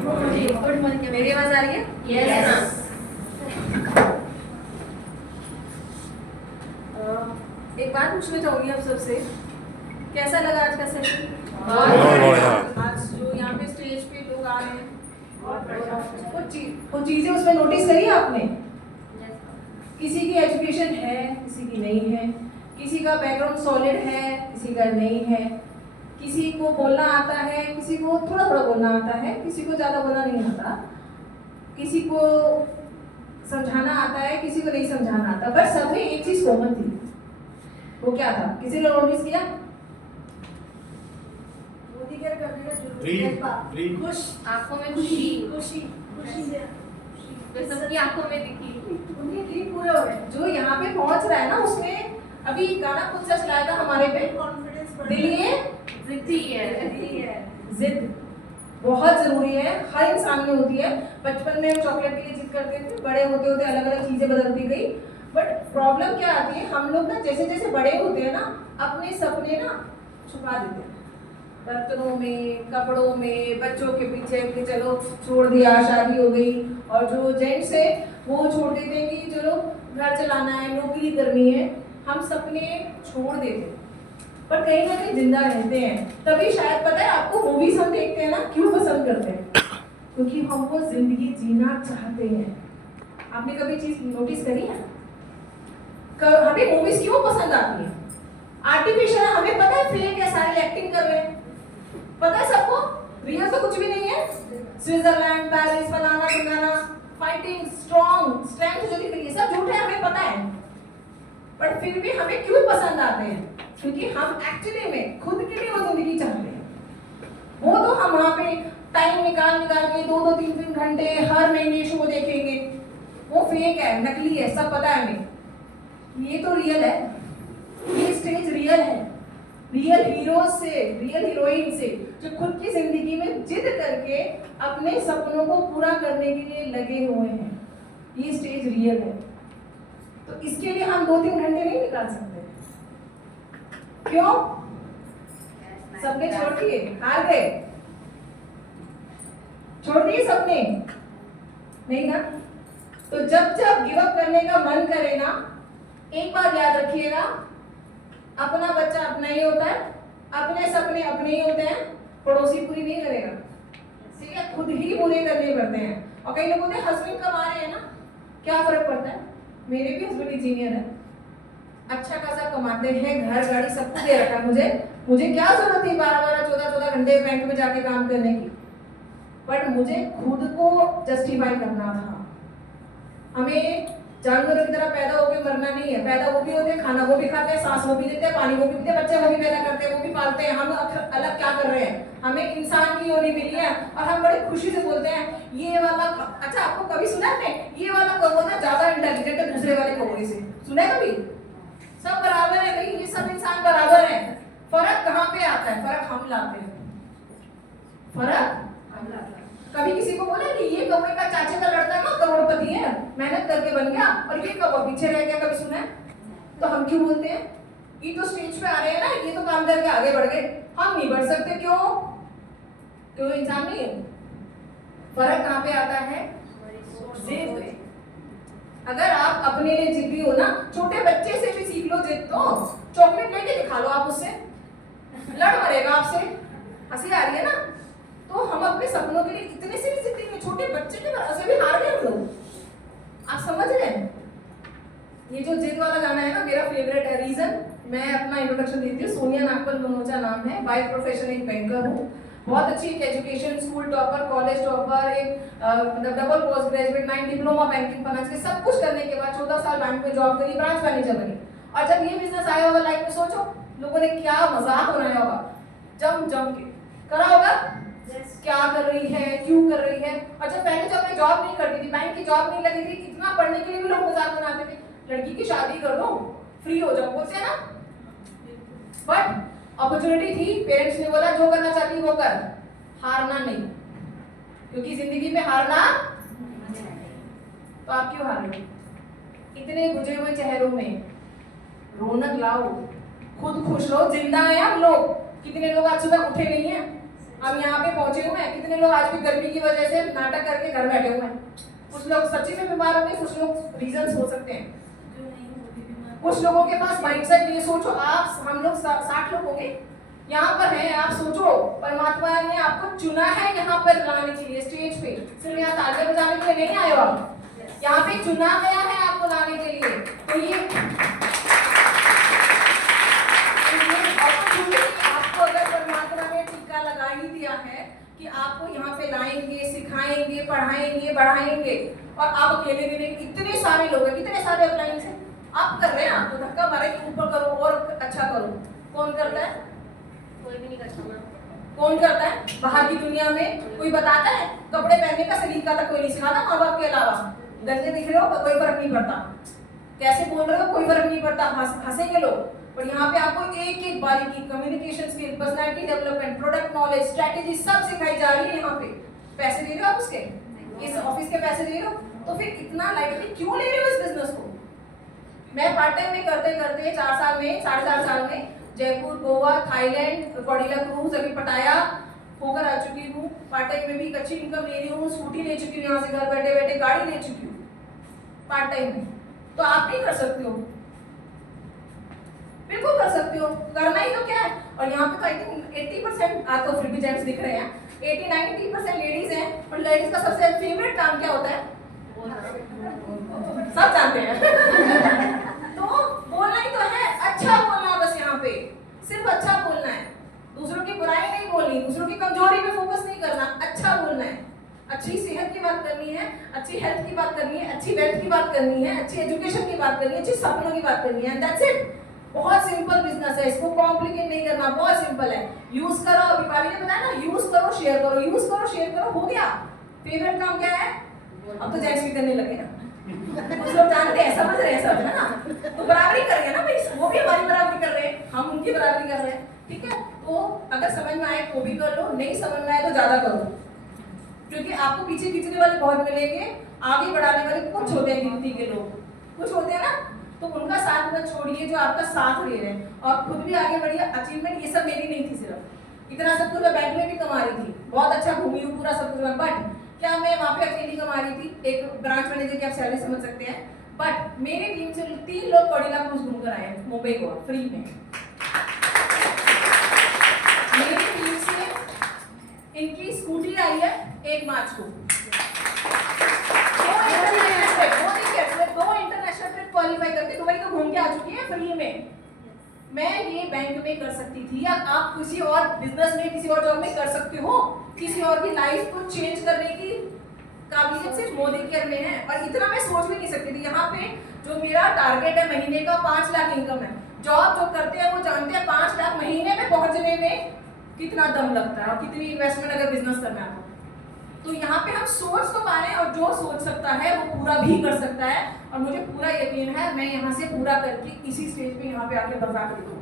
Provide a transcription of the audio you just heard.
Good morning. मेरी आवाज आ रही है? यस। एक बात पूछना चाहूंगी आप सबसे, कैसा लगा आज का सेशन? आज जो यहाँ पे स्टेज पे लोग आ रहे हैं, कुछ चीजें उसमें नोटिस करी आपने? किसी की एजुकेशन है, किसी की नहीं है, किसी का बैकग्राउंड सॉलिड है, किसी का नहीं है, किसी को बोलना आता है, किसी को थोड़ा थोड़ा बोलना आता है, किसी को ज्यादा बोलना नहीं आता, किसी को समझाना आता है, किसी को नहीं समझाना आता, पर सब में एक चीज कॉमन थी। वो क्या था? किसी ने नोटिस किया? खुश, आंखों में खुशी, खुशी सबकी आंखों में दिखी। उनके ड्रीम पूरे हो गए। जो यहाँ पे पहुंच रहा है ना, उसमें अभी गाना खुद सा चलाया था हमारे पे, कॉन्फिडेंस दिलिए जिद्दी है। जिद बहुत जरूरी है, हर इंसान में होती है। बचपन में चॉकलेट के लिए जिद करते थे, बड़े होते होते अलग अलग चीजें बदलती गई। बट प्रॉब्लम क्या आती है, हम लोग ना जैसे जैसे बड़े होते हैं ना, अपने सपने ना छुपा देते हैं, बर्तनों में, कपड़ों में, बच्चों के पीछे कि चलो छोड़ दिया, शादी हो गई। और जो जेंट्स है वो छोड़ देते हैं कि चलो घर चलाना है, नौकरी करनी है, हम सपने छोड़ देते हैं, पर कहीं ना कहीं जिंदा रहते हैं। तभी शायद पता है आपको, मूवीज हम देखते हैं ना, क्यों पसंद करते हैं? क्योंकि हम वो जिंदगी जीना चाहते हैं। आपने कभी चीज नोटिस करी है? हमें मूवीज क्यों पसंद आती है? आर्टिफिशियल, हमें पता है फेक है, सारी एक्टिंग कर रहे हैं, पता है सबको, रियल तो कुछ भी नहीं है। स्विट्जरलैंड, पेरिस, फलाना ढिकाना, फाइटिंग, स्ट्रॉन्ग, स्ट्रेंथ जो दिख रही है सब झूठ है, हमें पता है। पर फिर भी हमें क्यों पसंद आते हैं? क्योंकि हम एक्चुअली में खुद के लिए वो जिंदगी चाहते हैं। वो तो हम वहां पे टाइम निकाल के 2-3 घंटे हर महीने शो देखेंगे, वो फेक है, नकली है, सब पता है हमें। ये तो रियल है, ये स्टेज रियल है, रियल हीरो से, रियल हीरोइन से, जो खुद की जिंदगी में जिद करके अपने सपनों को पूरा करने के लिए लगे हुए हैं। ये स्टेज रियल है। तो इसके लिए हम 2-3 घंटे नहीं निकाल सकते। क्यों? सपने छोड़ दिए, हार गए, छोड़ दिए सपने, नहीं ना? तो जब जब गिव अप करने का मन करे ना, एक बात याद रखिएगा, अपना बच्चा अपना ही होता है, अपने सपने अपने ही होते हैं, पड़ोसी पूरी नहीं करेगा, ठीक है? खुद ही पूरे करने पड़ते हैं। और कई लोग बोलते हैं हस्बैंड कमा रहे हैं ना, क्या फर्क पड़ता है? मेरे भी हस्बैंड इंजीनियर है, अच्छा खासा कमाते हैं, घर गाड़ी सब कुछ दे रखा है, मुझे क्या जरूरत थी 12-12, 14-14 घंटे बैंक में जाके काम करने की? बट मुझे खुद को जस्टिफाई करना था। हमें जानवरों की तरह पैदा होकर मरना नहीं है, पैदा वो भी होते हैं, खाना वो भी खाते हैं, सांस वो भी लेते हैं, पानी वो भी पीते हैं, बच्चे वो भी पैदा करते हैं, वो भी पालते हैं। हम अलग क्या कर रहे हैं? हमें इंसान की योनि मिली है और हम बड़े खुशी से बोलते हैं ये वाला। अच्छा, आपको कभी सुना है ये वाला कौवा ना ज्यादा इंटेलिजेंट है दूसरे वाले कौवे से? सुना है कभी? सब बराबर है भाई, ये सब इंसान बराबर है। फर्क कहाँ पे आता है? फर्क हम लाते हैं, फर्क हम लाते हैं। कभी किसी को बोला कि ये कौवे का चाचे का लड़का ना करोड़पति है, मेहनत करके बन गया, और ये कौवा पीछे रह गया? कभी सुना है? तो हम क्यों बोलते हैं? ये तो स्टेज पे आ रहे हैं ना, ये तो काम करके आगे बढ़ गए, हम नहीं बढ़ सकते? क्यों? क्यों इंसान नहीं है? फर्क कहाँ पे आता है? जिद पे। अगर आप अपने लिए जिद्दी हो ना, छोटे बच्चे से भी सीख लो जिद। तो चॉकलेट लेके दिखा लो आप उससे, लड़ मरेगा आपसे। हंसी आ रही है ना? तो हम अपने सपनों के लिए इतने से भी जिद्दी नहीं, छोटे बच्चे के तरह से भी हार गए हम लोग। आप समझ रहे हैं? ये जो जिद वाला गाना है ना, मेरा फेवरेट है। रीजन, मैं अपना इंट्रोडक्शन देती हूँ। सोनिया नागपल मनोजा नाम है, बाय प्रोफेशन एक बैंकर हूँ, बहुत अच्छी एक education, school topper, college topper, एक मतलब double post graduate, 9 diploma banking finance के सब कुछ करने के बाद 14 साल बैंक में जॉब करी, ब्रांच मैनेजर बनी। और जब ये बिजनेस आया होगा लाइफ में, सोचो लोगों ने क्या मजाक बनाया होगा, जम जम के करा होगा, क्या कर रही है, क्यों कर रही है। और जब पहले जब मैं जॉब नहीं करती थी, बैंक की जॉब नहीं लगी थी, कितना पढ़ने के लिए भी लोग मजाक बनाते थे, लड़की की शादी कर दो, फ्री हो जाओ, बोलते हैं ना। बट अपॉर्चुनिटी थी, पेरेंट्स ने बोला जो करना चाहती वो कर, हारना नहीं, क्योंकि जिंदगी में हारना। तो आप क्यों हार रहे? इतने बुझे हुए चेहरों में रौनक लाओ, खुद खुश रहो, जिंदा है हम लोग। कितने लोग आज सुबह उठे नहीं है, हम यहाँ पे पहुंचे हुए हैं, कितने लोग आज भी गर्मी की वजह से नाटक करके घर बैठे हुए हैं। कुछ लोग सच्ची में बीमार हो गए, कुछ लोग रीजंस हो सकते हैं, कुछ लोगों के पास माइंडसेट नहीं है। सोचो आप, हम लोग 60 लोग होंगे यहाँ पर हैं, आप सोचो परमात्मा ने आपको चुना है यहाँ पर लाने के लिए, स्टेज पे सिर्फ यहाँ तालियां बजाने के लिए नहीं आए हो आप, यहाँ पे चुना गया है आपको लाने के लिए। तो ये आपको अगर परमात्मा ने टीका लगा ही दिया है कि आपको यहाँ पे लाएंगे, सिखाएंगे, पढ़ाएंगे, बढ़ाएंगे, और आप अकेले भी नहीं, इतने सारे लोग हैं, कितने सारे अपलाइन से आप कर रहे हैं, तो धक्का मारे कि ऊपर करो और अच्छा करो। कौन करता है? कोई भी नहीं करता ना। कौन करता है? बाहर की दुनिया में कोई बताता है? कपड़े पहनने का सलीका तक कोई नहीं सिखाता माँ बाप के अलावा। गंदे दिख रहे हो कोई फर्क नहीं पड़ता, कैसे बोल रहे हो कोई फर्क नहीं पड़ता, हंसेंगे लोग। पर यहाँ पे आपको एक एक बारीकी, communication skill, personality development, product knowledge, strategy सब सिखाई जा रही है यहाँ पे। पैसे दे रहे हो आप उसके, इस ऑफिस के पैसे दे रहे हो, तो फिर इतना लाइटली क्यों ले रहे हो इस बिजनेस को? मैं पार्ट टाइम में करते करते 4 साल में, 4.5 साल में जयपुर, गोवा, थाईलैंड, बॉडीला क्रूज, अभी पटाया होकर आ चुकी हूँ। पार्ट टाइम में भी एक अच्छी इनकम ले रही हूँ, स्कूटी ले चुकी हूँ, यहाँ से घर बैठे बैठे गाड़ी ले चुकी हूँ पार्ट टाइम में। तो आप नहीं कर सकते हो? बिल्कुल कर सकते हो, करना ही तो क्या है। और यहाँ पे तो आई थिंक 80% आज तो फिर भी जेंट्स दिख रहे हैं, 80-90% लेडीज हैं। और लेडीज का सबसे फेवरेट काम क्या होता है? सब जानते हैं तो बोलना ही तो है, अच्छा बोलना, बस यहाँ पे सिर्फ अच्छा बोलना है, दूसरों की बुराई नहीं बोलनी, दूसरों की कमजोरी पे फोकस नहीं करना, अच्छा बोलना है, अच्छी सेहत की बात करनी है, अच्छी हेल्थ की बात करनी है, अच्छी वेल्थ की बात करनी है, अच्छी एजुकेशन की बात करनी है, अच्छी सपनों की बात करनी है, एंड दैट्स इट। बहुत सिंपल बिजनेस है, इसको कॉम्प्लिकेट नहीं करना, बहुत सिंपल है। यूज करो, अभी भाभी ने बताया ना, यूज करो शेयर करो, यूज करो शेयर करो, हो गया। फेवरेट काम क्या है? अब तो जेंट्स भी करने लगे ना, कुछ लोग जानते हैं, समझ रहे हैं सब, है ना? तो बराबरी कर रहे हैं ना भाई, वो भी हमारी बराबरी कर रहे हैं, हम उनकी बराबरी कर रहे हैं, ठीक है? तो अगर समझ में आए तो भी कर लो, नहीं समझ में आए तो ज्यादा करो, क्योंकि आपको पीछे खींचने वाले बहुत मिलेंगे, आगे बढ़ाने वाले कुछ होते हैं, गिनती के लोग कुछ होते हैं ना, तो उनका साथ मत छोड़िए जो आपका साथ दे रहे हैं, और खुद भी आगे बढ़िए। अचीवमेंट ये सब मेरी नहीं थी, सिर्फ इतना सब कुछ मैं बैंक में भी कमा रही थी, बहुत अच्छा घूमी हूँ पूरा सब कुछ, बट क्या मैं वहाँ पे अकेली कमा रही थी? एक ब्रांच मैनेजर की आप सैलरी समझ सकते हैं, बट मेरी टीम से 3 लोग बॉडीला क्रूज घूम कर आए मुंबई को फ्री में। मेरी टीम से इनकी स्कूटी आई है 1 मार्च को, 2 इंटरनेशनल ट्रिप क्वालिफाई करके दुबई तो घूम के आ चुकी है फ्री में। मैं ये बैंक में कर सकती थी, या आप किसी और बिजनेस में, किसी और जॉब में कर सकते हो। किसी और की लाइफ को चेंज करने की काबिलियत सिर्फ मोदी केयर में है, और इतना मैं सोच भी नहीं सकती थी। यहाँ पे जो मेरा टारगेट है महीने का 5 लाख इनकम है, जॉब जो करते हैं वो जानते हैं 5 लाख महीने में पहुंचने में कितना दम लगता है और कितनी इन्वेस्टमेंट अगर बिजनेस करना है तो यहाँ पे हम सोच तो पा रहे हैं, और जो सोच सकता है वो पूरा भी कर सकता है, और मुझे पूरा यकीन है मैं यहाँ से पूरा करके इसी स्टेज पे यहाँ पे आके बता के दिखाऊंगी।